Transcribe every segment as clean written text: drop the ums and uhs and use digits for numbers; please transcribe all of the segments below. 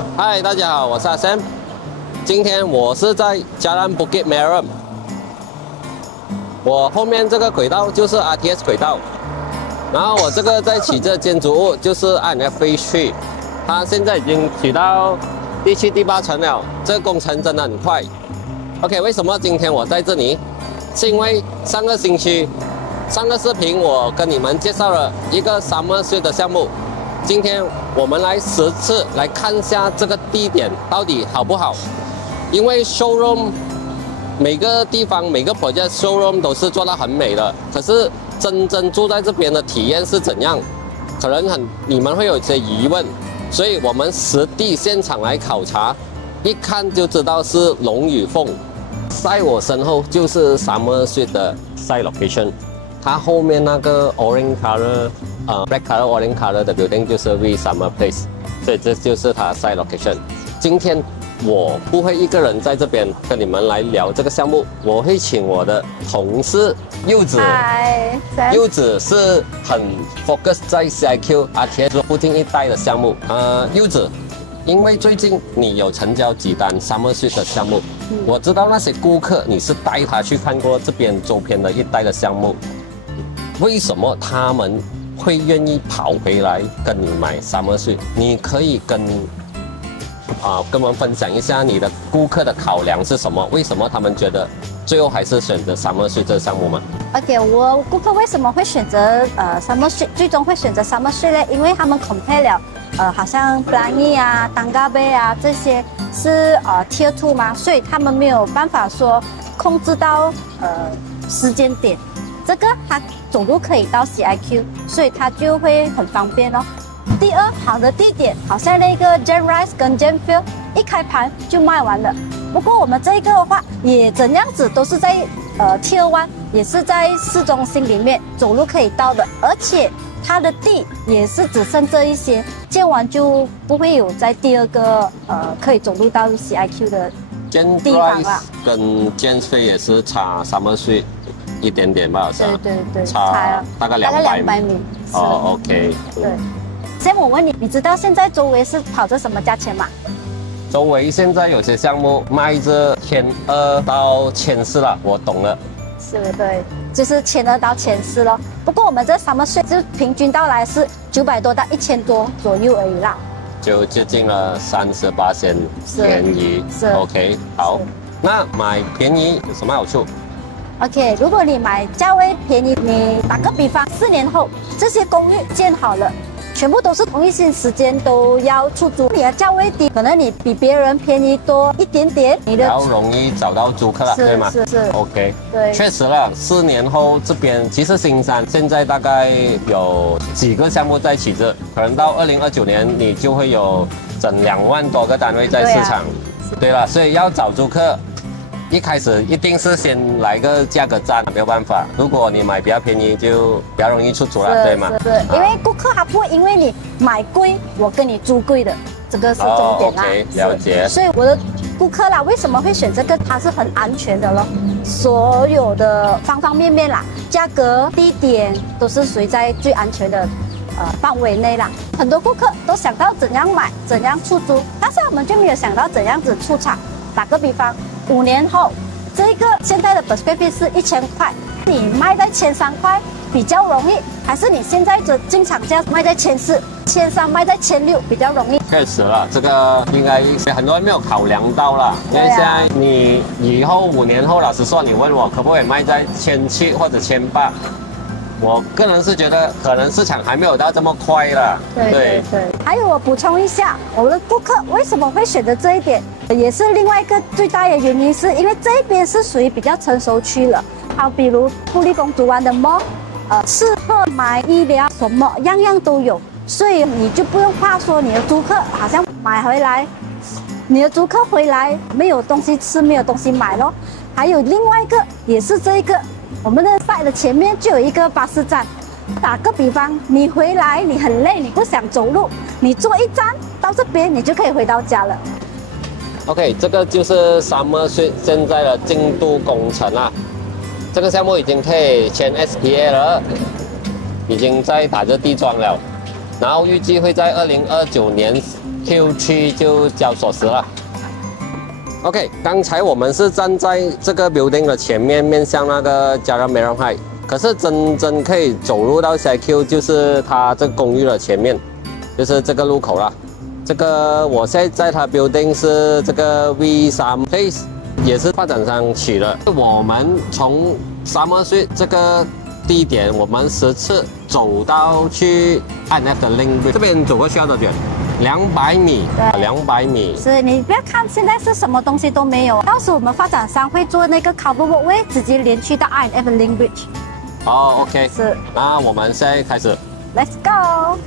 嗨，大家好，我是阿 Sam。今天我是在Jalan Bukit Merah。我后面这个軌道就是 RTS 軌道，然後我這個在起這建築物就是 INF Phase 3，它現在已經起到第7、第8層了。這個工程真的很快。OK， 為什麼今天我在這裡？是因為上個視頻我跟你們介紹了一個 Summer Suite 的項目。今天我們來實次來看一下這個地點到底好不好，因為 showroom 每個地方每個 project showroom 都是做到很美的，可是真正住在這邊的體驗是怎樣，可能你們會有一些疑問，所以我們實地現場來考察，一看就知道是龍與鳳。在我身後就是 Summer Suite 的 site location， 它後面那個 orange color。Black color, orange color 的 building 就是 V Summer Place， 所以這就是它的 site location。今天我不會一個人在這邊跟你們來聊這個項目，我會請我的同事柚子。嗨，柚子是很 focus 在 CIQ RTS 附近一帶的項目。柚子，因為最近你有成交幾單 Summer Suite 的項目，我知道那些顧客你是帶他去看過這邊周邊的一帶的項目，為什麼他們會願意跑回來跟你買 Summer Suite？ 你可以跟我們分享一下你的顧客的考量是什麼？為什麼他們覺得最後還是選擇 Summer Suite 這個項目嗎 ？OK， 我顧客為什麼會選擇Summer Suite？ 最終會選擇 Summer Suite 呢？因為他們 compare 了好像 Pelangi 啊、Tangga Bay 啊這些是Tier 2嘛，所以他們沒有辦法說控制到時間點。這個它走路可以到 CIQ， 所以它就會很方便哦。第二，好的地點，好像那個 Gemrise 跟 Gemfield 一開盤就賣完了。不過我們這個的話，也怎樣子都是在Tier 1，也是在市中心裡面走路可以到的，而且它的地也是只剩這一些，建完就不會有在第二個可以走路到 CIQ 的地方了。跟 Gemfield 也是差 Summer Suite一點點吧，好像對，差大概200米。哦 ，OK。對。先我問你，你知道現在周圍是跑着什麼價錢嗎？周圍現在有些項目賣着1200到1400了，我懂了。是，對，就是1200到1400咯。不過我們這 Summer Suite 就平均到來是900多到1000多左右而已啦。就接近了30%便宜。是 OK， 好。那買便宜有什麼好處？OK， 如果你買價位便宜，你打個比方，4年後這些公寓建好了，全部都是同一時間都要出租，你的價位低，可能你比別人便宜多一點點，你的比較容易找到租客了，對嗎？是 OK， 對，確實了，4年後這邊其實新山現在大概有幾個項目在起着，可能到2029年你就會有整2萬多個單位在市場，對了，所以要找租客。一開始一定是先來個價格戰，沒有辦法。如果你買比較便宜，就比較容易出租了，對嗎？是，因為顧客他不會因為你買貴，我跟你租貴的，這個是重點啦。OK， 了解。所以我的顧客啦，為什麼會選這個？它是很安全的咯，所有的方方面面啦，價格、地點都是屬於在最安全的範圍內啦。很多顧客都想到怎樣買、怎樣出租，但是我們就沒有想到怎樣子出場。打個比方，5年後，這個現在的 per square feet 是1000塊，你賣在1300塊比較容易，還是你現在的進場價賣在1400、1300賣在1600比較容易？確實了，這個應該很多人沒有考量到了。因為現在你以後5年後，老實說，你問我可不可以賣在1700或者1800？我個人是覺得可能市場還沒有到這麼快了。對。還有我補充一下，我的顧客為什麼會選擇這一點，也是另外一個最大的原因，是因為這一邊是屬於比較成熟區了。好，比如富麗公主灣的 mall， 吃喝買醫療什麼樣樣都有，所以你就不用怕說你的租客好像買回來，你的租客回來沒有東西吃，沒有東西買咯。還有另外一個也是這一個。我們的site的前面就有一個巴士站，打個比方，你回來你很累，你不想走路，你坐一站到這邊，你就可以回到家了。OK， 這個就是 Summer Suite 現在的進度工程啦。這個項目已經可以簽 SPA 了，已經在打着地樁了，然後預計會在2029年 Q3就交鎖匙了。OK， 剛才我們是站在這個 building 的前面，面向那個Jalan Merah Hai。可是真正可以走入到 CIQ， 就是它這個公寓的前面，就是這個路口了。這個我現在在它 building 是這個 V3 Place， 也是發展商起的。我們從 Summer Street 這個地點，我們10次走到去 INF 的 Link Bridge， 這邊走過去要多久？200米，對，200米。是你不要看現在是什麼東西都沒有，到時我們發展商會做那個 cover walkway， 直接連去到 INF 的 Link Bridge。哦 ，OK， 是。那我們現在開始 ，Let's go。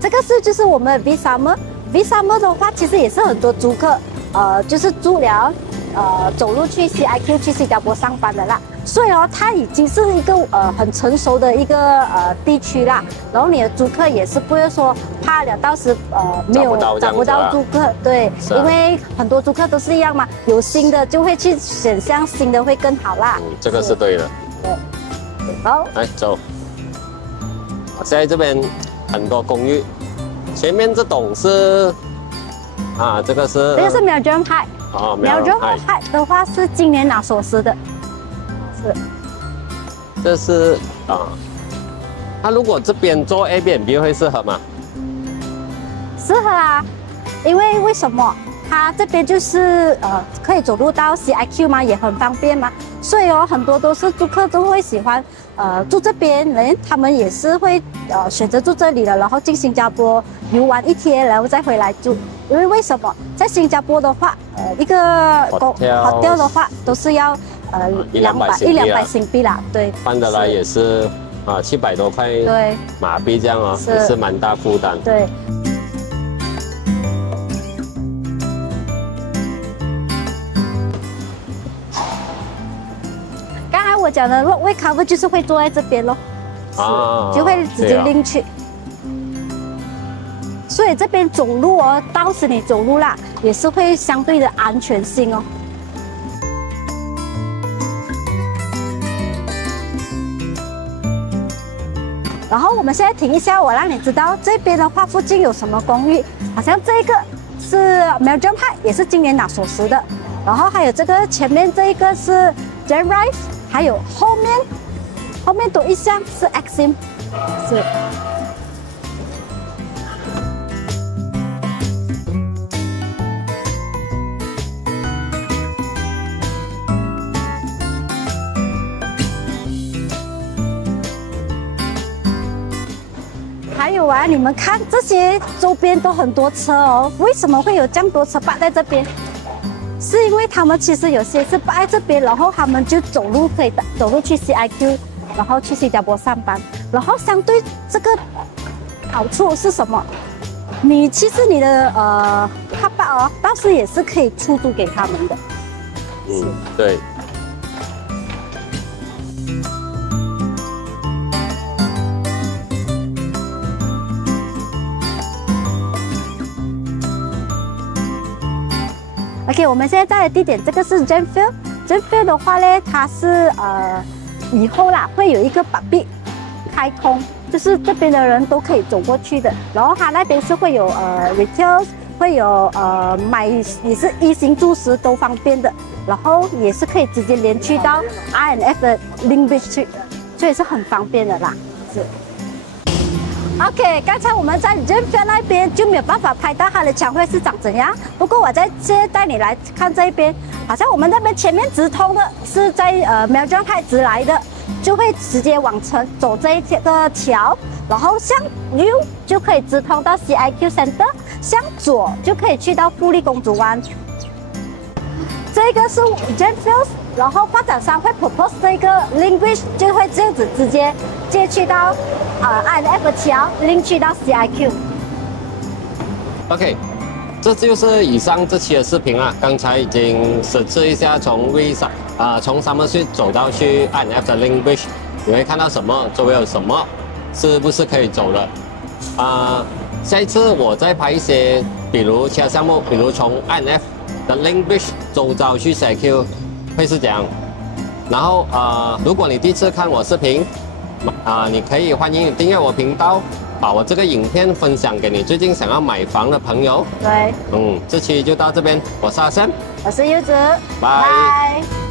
這個是就是我們的 V Summer，V Summer 的話其實也是很多租客，就是住了，走路去 CIQ 去新加坡上班的啦。所以哦，它已經是一個很成熟的一個地區啦。然後你的租客也是不會說怕了，到時沒有找不到租客，对，因為很多租客都是一樣嘛，有新的就會去選項新的會更好啦。這個是對的。對，好，來走。現在這邊很多公寓，前面這棟是這個是Meljam Heights。哦，Meljam Heights的話是今年拿鎖匙的。這是那如果這邊做 Airbnb 會適合嗎？適合啊，因為為什麼？它這邊就是可以走路到 CIQ 嘛，也很方便嘛，所以哦，很多都是租客都會喜歡住這邊，人他們也是會選擇住這裡的，然後進新加坡遊玩一天，然後再回來住。因為為什麼？在新加坡的話，一個 hotel 的話都是要100-200新幣啦，對，換得來也是700多塊對馬幣這樣哦，也是蠻大負擔。對。剛才我講的 walkway cover 就是會坐在這邊咯，就會直接拎去。所以這邊走路哦，到時你走路啦，也是會相對的安全性哦。然後我們現在停一下，我讓你知道這邊的話附近有什麼公寓。好像這個是 Meljam Heights， 也是今年拿鎖匙的。然後還有這個前面這一個是 Jan Rise， 還有後面多一項是 Exim， 是。还有啊，你們看這些周邊都很多車哦，為什麼會有這樣多車擺在這邊？是因為他們其實有些是擺在這邊，然後他們就走路可以走路去 CIQ， 然後去新加坡上班。然後相對這個好處是什麼？其實你的卡巴哦，到時也是可以出租給他們的。對。OK， 我們現在在的地點，這個是 Gemfield。Gemfield 的話呢，它是以後啦會有一個把臂開通，就是這邊的人都可以走過去的。然後它那邊是會有retail， 會有買也是衣食住行都方便的。然後也是可以直接連去到 INF 的 Link Bridge 去，所以是很方便的啦。是。OK， 剛才我們在 Gemfield 那邊就沒有辦法拍到它的牆會是長怎樣。不過我現在帶你來看這一邊，好像我們那邊前面直通的是在Meljam Heights直來的，就會直接往城走這一個橋，然後向右就可以直通到 CIQ Center， 向左就可以去到富麗公主灣。這個是 Gemfield， 然後發展商會 propose 這個 Link Bridge， 就會這樣子直接接去到INF 的橋 ，link 去到 CIQ。OK， 這就是以上這期的視頻啊。剛才已經實測一下從Summer Street 走到去 INF 的 Link Bridge， 你會看到什麼，周圍有什麼，是不是可以走的？下一次我再拍一些，比如其他項目，比如從 INF 的 Link Bridge 周遭去 CIQ 會是怎樣？然後如果你第一次看我視頻，你可以歡迎訂閱我頻道，把我這個影片分享給你最近想要買房的朋友。對，這期就到這邊，我是阿森，我是柚子，拜。